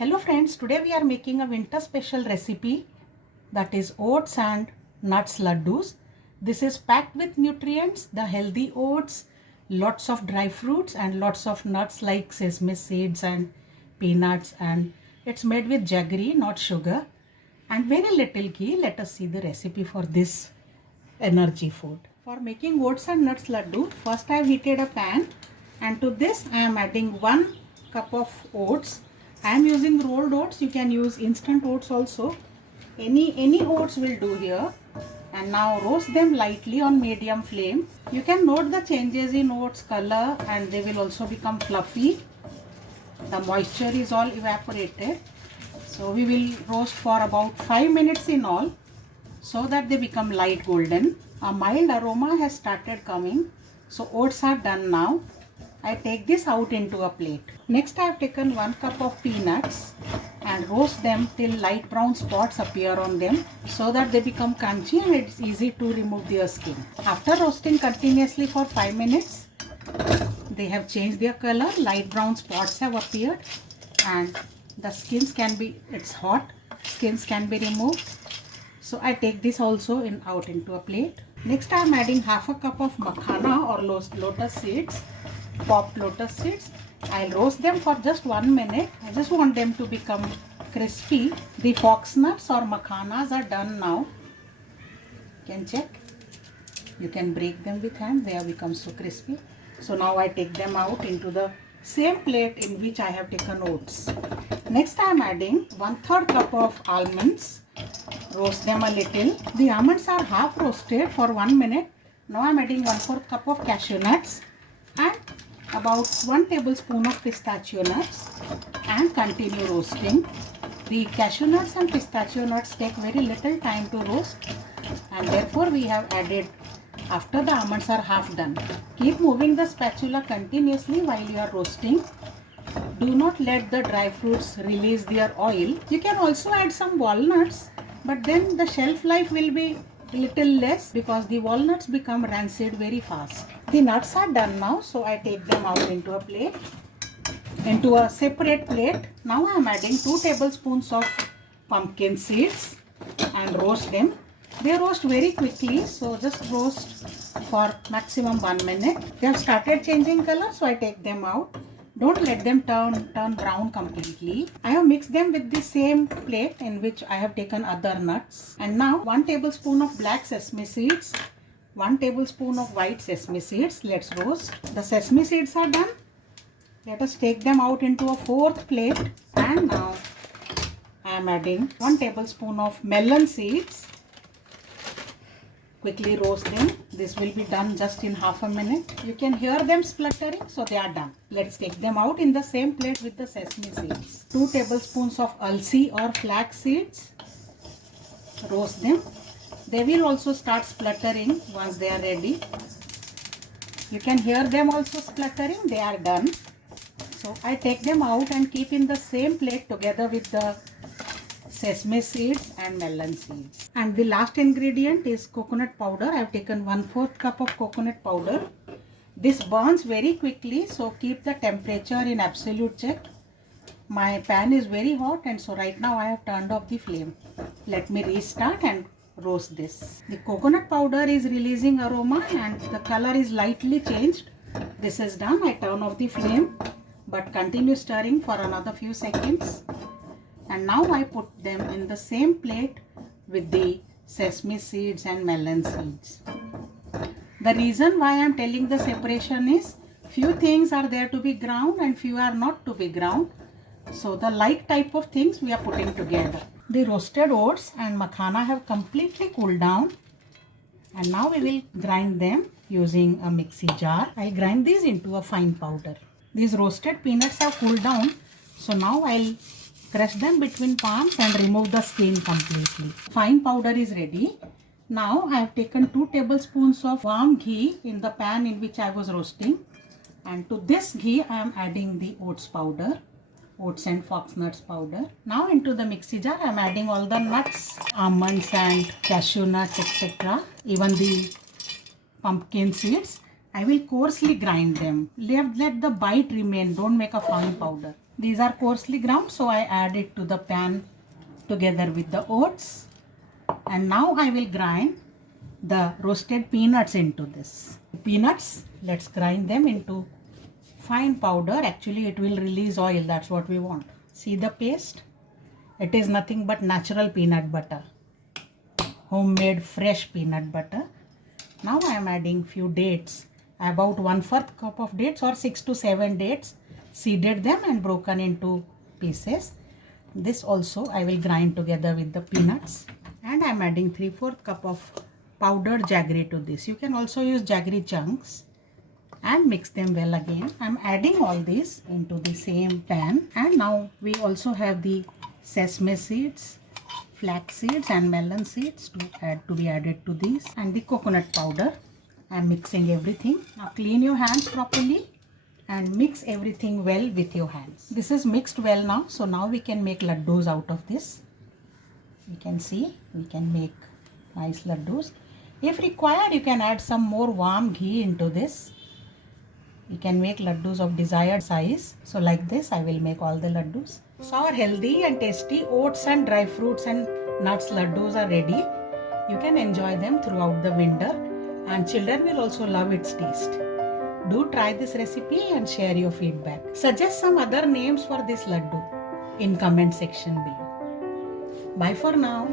Hello friends, today we are making a winter special recipe, that is oats and nuts laddoos. This is packed with nutrients, the healthy oats, lots of dry fruits and lots of nuts like sesame seeds and peanuts, and it's made with jaggery, not sugar, and very little ghee. Let us see the recipe for this energy food. For making oats and nuts laddu, first I have heated a pan, and to this I am adding 1 cup of oats. I am using rolled oats. You can use instant oats also. Any oats will do here. And now roast them lightly on medium flame. You can note the changes in oats color, and they will also become fluffy. The moisture is all evaporated. So we will roast for about 5 minutes in all, so that they become light golden. A mild aroma has started coming. So oats are done now. I take this out into a plate. Next I have taken 1 cup of peanuts and roast them till light brown spots appear on them, so that they become crunchy and it's easy to remove their skin. After roasting continuously for 5 minutes, they have changed their color, light brown spots have appeared, and the skins can be, it's hot, skins can be removed. So I take this also out into a plate. Next I am adding half a cup of makhana or lotus seeds, popped lotus seeds. I'll roast them for just 1 minute. I just want them to become crispy. The fox nuts or makhanas are done now. You can check. You can break them with hand. They have become so crispy. So now I take them out into the same plate in which I have taken oats. Next I am adding 1/3 cup of almonds. Roast them a little. The almonds are half roasted for 1 minute. Now I am adding 1/4 cup of cashew nuts and about 1 tablespoon of pistachio nuts, and continue roasting. The cashew nuts and pistachio nuts take very little time to roast, and therefore we have added after the almonds are half done. Keep moving the spatula continuously while you are roasting. Do not let the dry fruits release their oil. You can also add some walnuts, but then the shelf life will be little less because the walnuts become rancid very fast. The nuts are done now, so I take them out into a plate, into a separate plate. Now I am adding 2 tablespoons of pumpkin seeds and roast them. They roast very quickly, so just roast for maximum 1 minute. They have started changing color, so I take them out. Don't let them turn brown completely. I have mixed them with the same plate in which I have taken other nuts. And now 1 tablespoon of black sesame seeds, 1 tablespoon of white sesame seeds. Let's roast. The sesame seeds are done. Let us take them out into a 4th plate. And now I am adding 1 tablespoon of melon seeds. Quickly roast them. This will be done just in half a minute. You can hear them spluttering, so they are done. Let's take them out in the same plate with the sesame seeds. 2 tablespoons of alsi or flax seeds. Roast them. They will also start spluttering once they are ready. You can hear them also spluttering. They are done. So I take them out and keep in the same plate together with the sesame seeds and melon seeds. And the last ingredient is coconut powder. I have taken 1/4 cup of coconut powder. This burns very quickly, so keep the temperature in absolute check. My pan is very hot, and so right now I have turned off the flame. Let me restart and roast this. The coconut powder is releasing aroma and the color is lightly changed. This is done. I turn off the flame, but continue stirring for another few seconds. And now I put them in the same plate with the sesame seeds and melon seeds. The reason why I am telling the separation is few things are there to be ground and few are not to be ground. So the like type of things we are putting together. The roasted oats and makhana have completely cooled down, and now we will grind them using a mixie jar. I'll grind these into a fine powder. These roasted peanuts have cooled down, so now I'll crush them between palms and remove the skin completely. Fine powder is ready. Now I have taken 2 tablespoons of warm ghee in the pan in which I was roasting, and to this ghee I am adding the oats powder, oats and fox nuts powder. Now into the mixie jar I am adding all the nuts, almonds and cashew nuts, etc. Even the pumpkin seeds. I will coarsely grind them. Let the bite remain. Don't make a fine powder. These are coarsely ground, so I add it to the pan together with the oats. And now I will grind the roasted peanuts into this. Peanuts, let's grind them into fine powder. Actually, it will release oil. That's what we want. See the paste? It is nothing but natural peanut butter. Homemade fresh peanut butter. Now I am adding few dates. About 1/4 cup of dates or 6 to 7 dates. Seeded them and broken into pieces. This also I will grind together with the peanuts. And I am adding 3/4 cup of powdered jaggery to this. You can also use jaggery chunks and mix them well again. I am adding all these into the same pan. And now we also have the sesame seeds, flax seeds and melon seeds to be added to these, and the coconut powder. I am mixing everything. Now clean your hands properly and mix everything well with your hands. This is mixed well now, so now we can make laddoos out of this. You can see we can make nice laddoos. If required, you can add some more warm ghee into this. You can make laddoos of desired size. So like this I will make all the laddoos. So our healthy and tasty oats and dry fruits and nuts laddoos are ready. You can enjoy them throughout the winter and children will also love its taste. Do try this recipe and share your feedback. Suggest some other names for this laddu in comment section below. Bye for now.